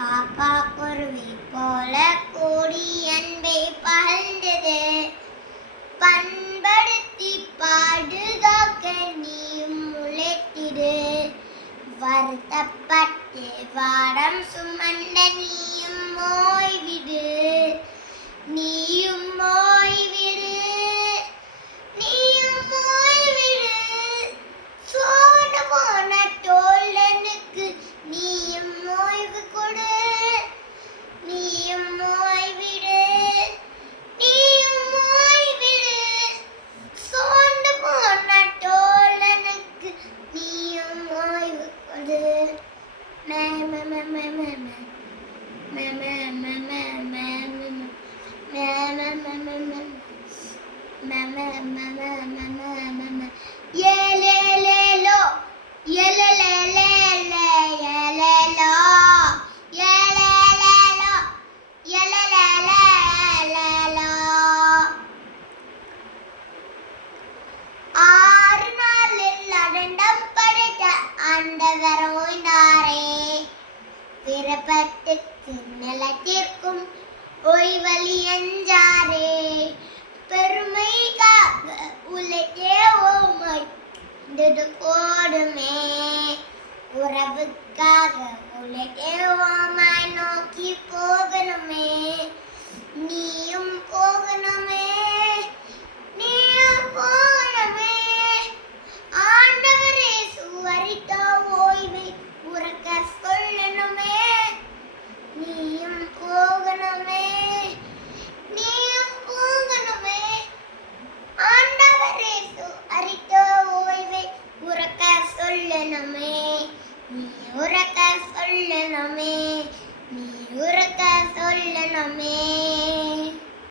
காக்கா குருவி போல கூடி அன்பை பகழ்ந்தது. பண்படுத்தி பாதுகாக்க நீயும் உழைத்திடு. வருத்தப்பட்டு வாரம் சுமந்த நீயும் ஓய்விடு. நீயும் ஓய்விடு. நீயும் ஓய்விடு. சோர்ந்து போன தோழனுக்கு நீயும் ஓய்வு கொடு. நீயும் ஓய்விடு. நீயும் ஓய்விடு. சோர்ந்து போன தோழனுக்கு நீயும் ஓய்வு கொடு. மே மே மே மே மே மே மே மே மே மே மே பிறப்பட்டுக்கு நிலத்திற்கும் ஓய்வழி என்றாரே. பெருமைக்காக உலகே ஓமாய் போடுமே. உறவுக்காக உலகே ஓமாய் நோக்கி போகணுமே. நீயும் போகணுமே. நீயும் போகணுமே. ஆண்டவரே சுவரித்த ஓய்வை உறக்க சொல்லணுமே. நீயும் போகணுமே. நீயும் போகணுமே. ஆண்டவரே சுவரித்த ஓய்வை உறக்க சொல்லணுமே. நீ உறக்க சொல்லணுமே. நீ உறக்க சொல்லணுமே.